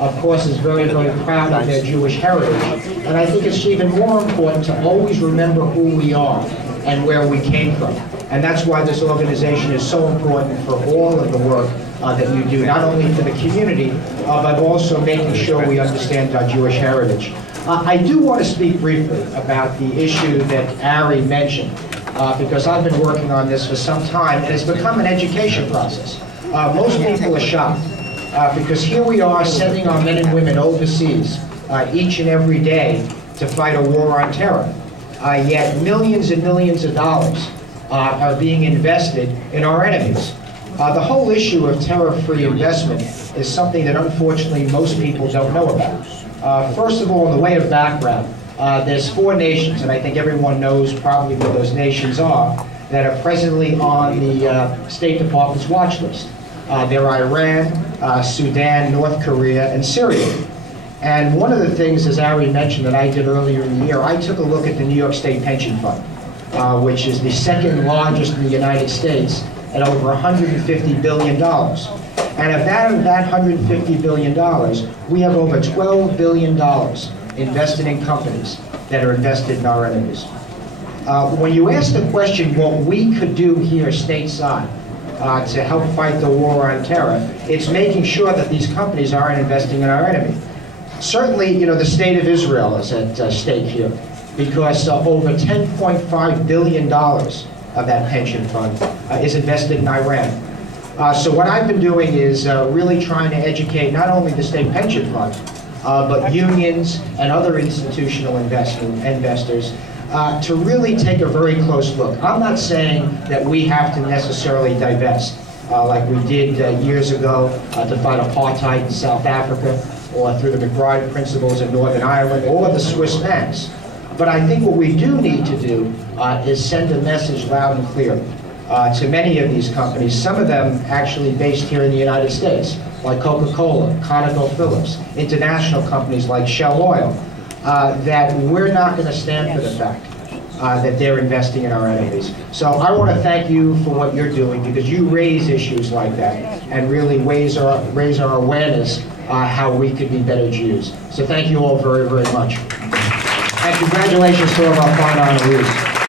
of course, is very, very proud of their Jewish heritage. And I think it's even more important to always remember who we are and where we came from. And that's why this organization is so important for all of the work that you do, not only for the community, but also making sure we understand our Jewish heritage. I do want to speak briefly about the issue that Ari mentioned, because I've been working on this for some time, and it's become an education process. Most people are shocked, because here we are sending our men and women overseas each and every day to fight a war on terror. Yet millions and millions of dollars are being invested in our enemies. The whole issue of terror-free investment is something that unfortunately most people don't know about. First of all, in the way of background, there's 4 nations, and I think everyone knows probably what those nations are, that are presently on the State Department's watch list. They're Iran, Sudan, North Korea, and Syria. And one of the things, as Ari mentioned, that I did earlier in the year, I took a look at the New York State Pension Fund, which is the second largest in the United States at over $150 billion. And of that $150 billion, we have over $12 billion invested in companies that are invested in our enemies. When you ask the question what we could do here stateside to help fight the war on terror, it's making sure that these companies aren't investing in our enemy. Certainly, you know, the state of Israel is at stake here, because over $10.5 billion of that pension fund is invested in Iran. So what I've been doing is really trying to educate not only the state pension fund, but unions and other institutional investors to really take a very close look. I'm not saying that we have to necessarily divest like we did years ago to fight apartheid in South Africa, or through the McBride principles in Northern Ireland, or the Swiss banks. But I think what we do need to do is send a message loud and clear to many of these companies, some of them actually based here in the United States, like Coca-Cola, ConocoPhillips, international companies like Shell Oil, that we're not going to stand for the fact that they're investing in our enemies. So I want to thank you for what you're doing, because you raise issues like that and really raise our awareness how we could be better Jews. So thank you all very, very much. And congratulations to all of our fine honorees.